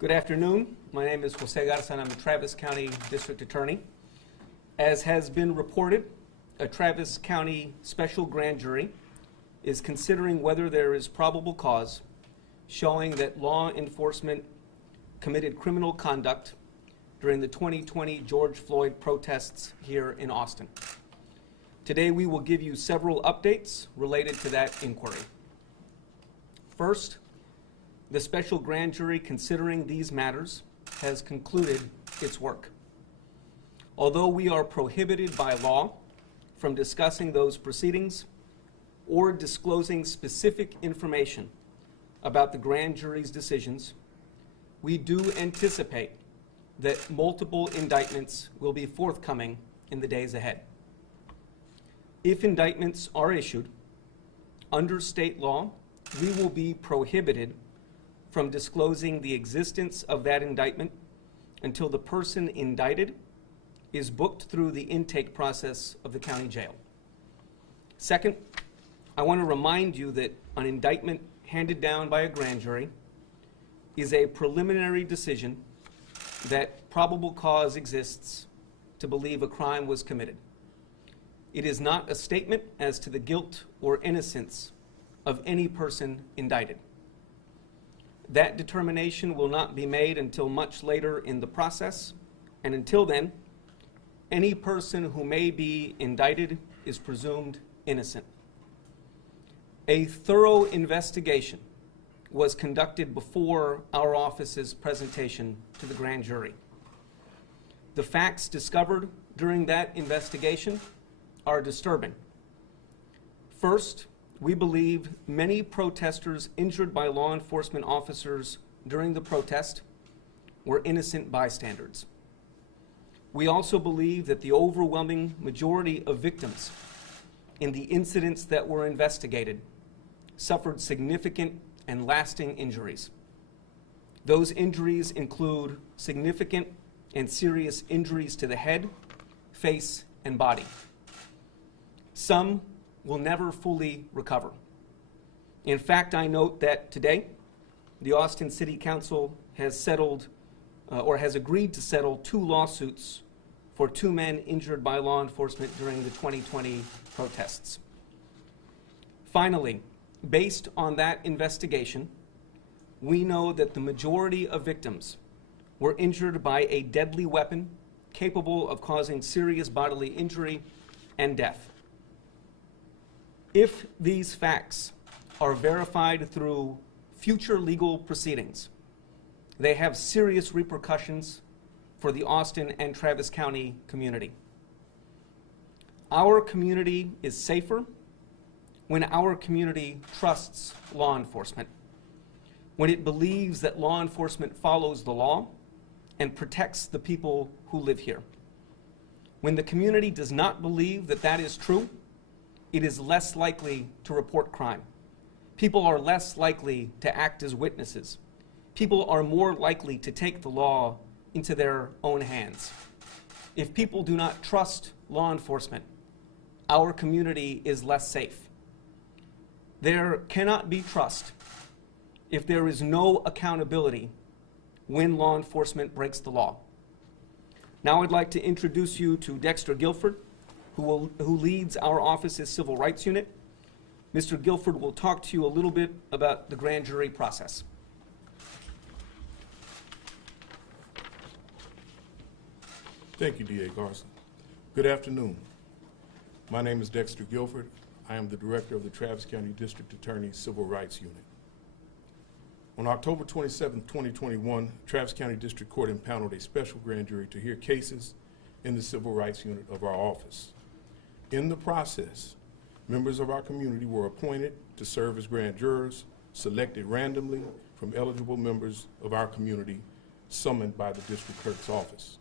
Good afternoon. My name is José Garza and I'm the Travis County District Attorney. As has been reported, a Travis County special grand jury is considering whether there is probable cause showing that law enforcement committed criminal conduct during the 2020 George Floyd protests here in Austin. Today we will give you several updates related to that inquiry. First, the special grand jury considering these matters has concluded its work. Although we are prohibited by law from discussing those proceedings or disclosing specific information about the grand jury's decisions, we do anticipate that multiple indictments will be forthcoming in the days ahead. If indictments are issued, under state law, we will be prohibited from disclosing the existence of that indictment until the person indicted is booked through the intake process of the county jail. Second, I want to remind you that an indictment handed down by a grand jury is a preliminary decision that probable cause exists to believe a crime was committed. It is not a statement as to the guilt or innocence of any person indicted. That determination will not be made until much later in the process, and until then, any person who may be indicted is presumed innocent. A thorough investigation was conducted before our office's presentation to the grand jury. The facts discovered during that investigation are disturbing. First, we believe many protesters injured by law enforcement officers during the protest were innocent bystanders. We also believe that the overwhelming majority of victims in the incidents that were investigated suffered significant and lasting injuries. Those injuries include significant and serious injuries to the head, face, and body. Some will never fully recover. In fact, I note that today, the Austin City Council has settled or has agreed to settle 2 lawsuits for 2 men injured by law enforcement during the 2020 protests. Finally, based on that investigation, we know that the majority of victims were injured by a deadly weapon capable of causing serious bodily injury and death. If these facts are verified through future legal proceedings, they have serious repercussions for the Austin and Travis County community. Our community is safer when our community trusts law enforcement, when it believes that law enforcement follows the law and protects the people who live here. When the community does not believe that that is true, it is less likely to report crime. People are less likely to act as witnesses. People are more likely to take the law into their own hands. If people do not trust law enforcement, our community is less safe. There cannot be trust if there is no accountability when law enforcement breaks the law. Now I'd like to introduce you to Dexter Guilford, who leads our office's Civil Rights Unit. Mr. Guilford will talk to you a little bit about the grand jury process. Thank you, DA Garza. Good afternoon. My name is Dexter Guilford. I am the Director of the Travis County District Attorney's Civil Rights Unit. On October 27, 2021, Travis County District Court impaneled a special grand jury to hear cases in the Civil Rights Unit of our office. In the process, members of our community were appointed to serve as grand jurors, selected randomly from eligible members of our community summoned by the district clerk's office.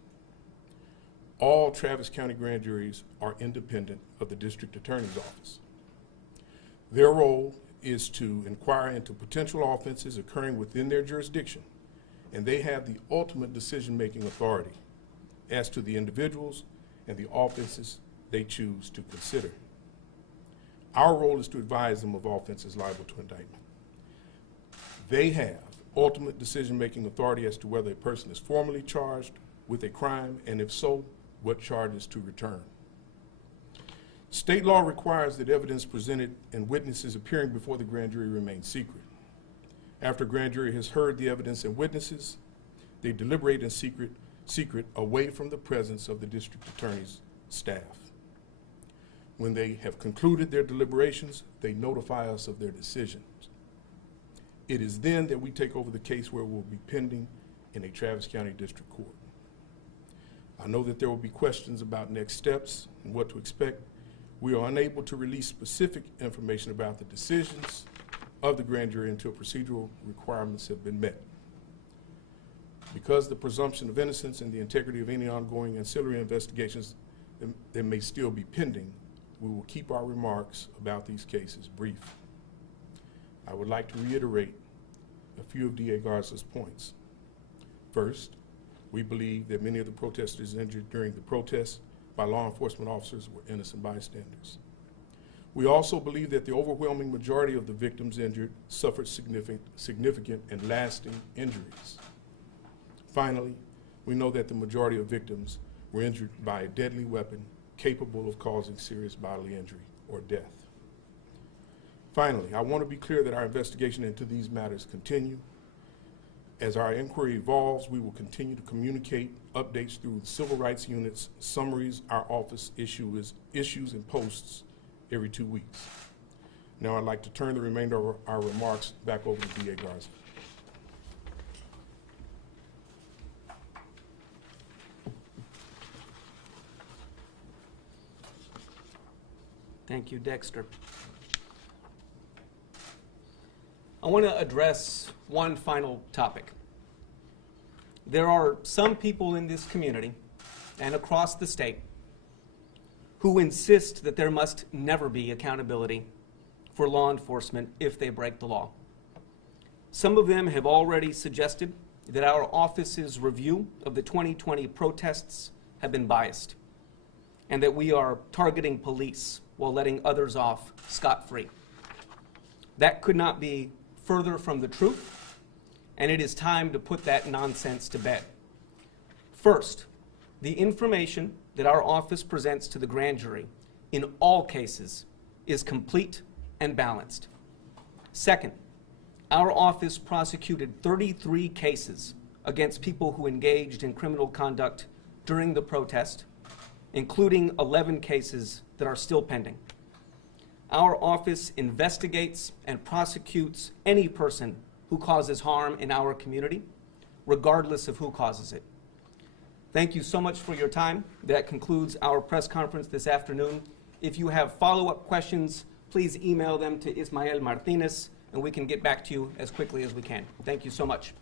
All Travis County grand juries are independent of the district attorney's office. Their role is to inquire into potential offenses occurring within their jurisdiction, and they have the ultimate decision-making authority as to the individuals and the offenses they choose to consider. Our role is to advise them of offenses liable to indictment. They have ultimate decision-making authority as to whether a person is formally charged with a crime, and if so, what charges to return. State law requires that evidence presented and witnesses appearing before the grand jury remain secret. After a grand jury has heard the evidence and witnesses, they deliberate in secret away from the presence of the district attorney's staff. When they have concluded their deliberations, they notify us of their decisions. It is then that we take over the case where it will be pending in a Travis County District Court. I know that there will be questions about next steps and what to expect. We are unable to release specific information about the decisions of the grand jury until procedural requirements have been met. Because the presumption of innocence and the integrity of any ongoing ancillary investigations that may still be pending, we will keep our remarks about these cases brief. I would like to reiterate a few of DA Garza's points. First, we believe that many of the protesters injured during the protests by law enforcement officers were innocent bystanders. We also believe that the overwhelming majority of the victims injured suffered significant and lasting injuries. Finally, we know that the majority of victims were injured by a deadly weapon capable of causing serious bodily injury or death. Finally, I want to be clear that our investigation into these matters continue. As our inquiry evolves, we will continue to communicate updates through the civil rights units, summaries our office issues and posts every 2 weeks. Now I'd like to turn the remainder of our remarks back over to DA Garza. Thank you, Dexter. I want to address one final topic. There are some people in this community and across the state who insist that there must never be accountability for law enforcement if they break the law. Some of them have already suggested that our office's review of the 2020 protests have been biased and that we are targeting police while letting others off scot-free. That could not be further from the truth, and it is time to put that nonsense to bed. First, the information that our office presents to the grand jury in all cases is complete and balanced. Second, our office prosecuted 33 cases against people who engaged in criminal conduct during the protest, including 11 cases that are still pending. Our office investigates and prosecutes any person who causes harm in our community, regardless of who causes it. Thank you so much for your time. That concludes our press conference this afternoon. If you have follow-up questions, please email them to Ismael Martinez, and we can get back to you as quickly as we can. Thank you so much.